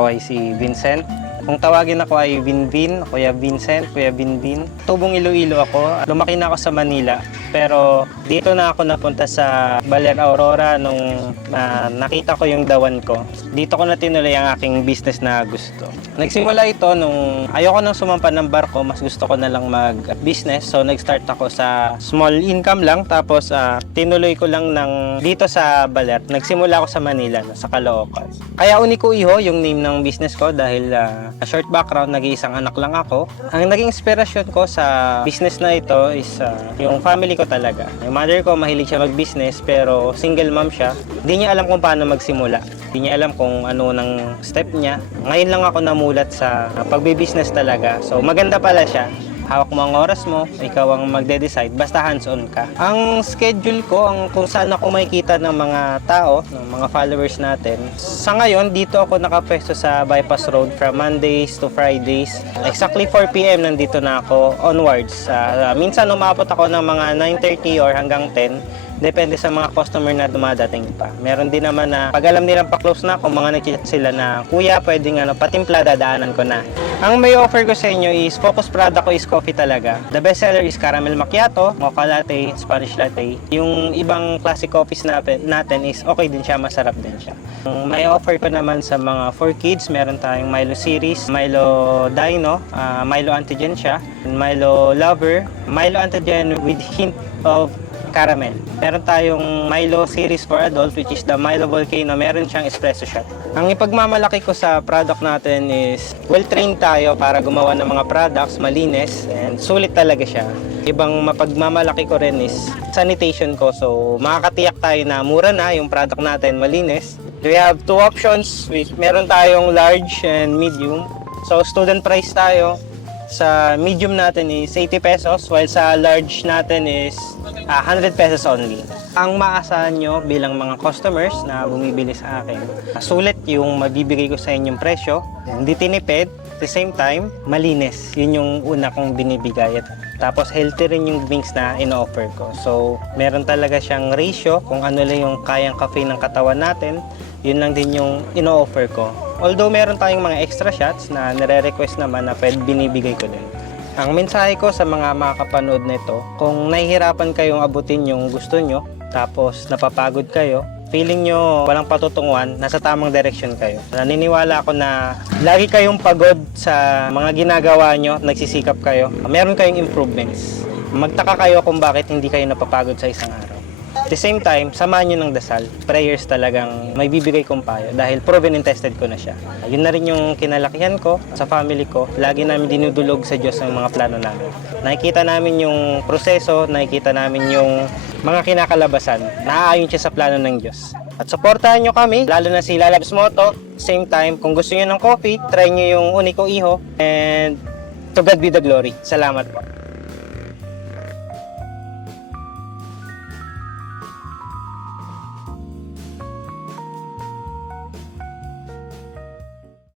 Ako ay si Vincent. Kung tawagin ako ay Vinvin, Kuya Vincent, Kuya Vinvin. Tubong Iloilo ako. Lumaki na ako sa Manila. Pero dito na ako napunta sa Baler Aurora nung ah, nakita ko yung dawan ko. Dito ko na tinuloy ang aking business na gusto. Nagsimula ito nung ayoko nang sumampa ng barko, mas gusto ko na lang mag-business. So nag-start ako sa small income lang tapos ah, tinuloy ko lang ng dito sa Baler. Nagsimula ako sa Manila, sa Caloocan. Kaya Unico Iho yung name ng business ko dahil ah, a short background, nag-iisang anak lang ako. Ang naging inspirasyon ko sa business na ito is ah, yung family ko talaga. Yung mother ko mahilig siya mag-business pero single mom siya. Hindi niya alam kung paano magsimula. Hindi niya alam kung ano ng step niya. Ngayon lang ako namulat sa pagbe-business talaga. So maganda pala siya hawak mo ang oras mo, ikaw ang magde-decide, basta hands-on ka. Ang schedule ko, ang kung saan ako makikita ng mga tao, ng mga followers natin, sa ngayon, dito ako nakapwesto sa Bypass Road from Mondays to Fridays. Exactly 4 p.m. nandito na ako onwards. Ah, minsan umabot ako ng mga 9.30 or hanggang 10. Depende sa mga customer na dumadating pa. Meron din naman na pag alam nilang pa-close na ako, mga nag-chat sila na, Kuya, pwedeng ano, patimpla, dadaanan ko na. Ang may offer ko sa inyo is, focus product ko is coffee talaga. The best seller is caramel macchiato, mocha latte, Spanish latte. Yung ibang classic coffees natin, is okay din siya, masarap din siya. May offer ko naman sa mga for kids, meron tayong Milo series, Milo Dino, ah, Milo Antigen siya, Milo Lover, Milo Antigen with hint of caramel. Meron tayong Milo series for adult which is the Milo Volcano. Meron siyang espresso shot. Ang ipagmamalaki ko sa product natin is well-trained tayo para gumawa ng mga products, malinis, and sulit talaga siya. Ibang mapagmamalaki ko rin is sanitation ko. So, makakatiyak tayo na mura na yung product natin, malinis. We have two options. Which, meron tayong large and medium. So, student price tayo. Sa medium natin is 80 pesos while sa large natin is ah, 100 pesos only. Ang maasahan nyo bilang mga customers na bumibili sa akin, sulit yung mabibigay ko sa inyong presyo, hindi tinipid, at the same time, malinis. Yun yung una kong binibigay. Tapos healthy rin yung drinks na ino-offer ko. So, meron talaga siyang ratio kung ano lang yung kayang caffeine ng katawan natin. Yun lang din yung ino-offer ko. Although meron tayong mga extra shots na nire-request naman na pwede binibigay ko din. Ang mensahe ko sa mga makakapanood nito, kung nahihirapan kayong abutin yung gusto nyo, tapos napapagod kayo, feeling nyo walang patutunguhan, nasa tamang direction kayo. Naniniwala ako na lagi kayong pagod sa mga ginagawa nyo, nagsisikap kayo, meron kayong improvements. Magtaka kayo kung bakit hindi kayo napapagod sa isang araw. At the same time, samahan nyo ng dasal. Prayers talagang may bibigay kong payo dahil proven and tested ko na siya. Yun na rin yung kinalakihan ko sa family ko. Lagi namin dinudulog sa Diyos ang mga plano namin. Nakikita namin yung proseso, nakikita namin yung mga kinakalabasan. Naaayon siya sa plano ng Diyos. At supportahan nyo kami, lalo na si Lalabs Moto. Same time, kung gusto nyo ng coffee, try nyo yung Unico Iho. And to God be the glory. Salamat po.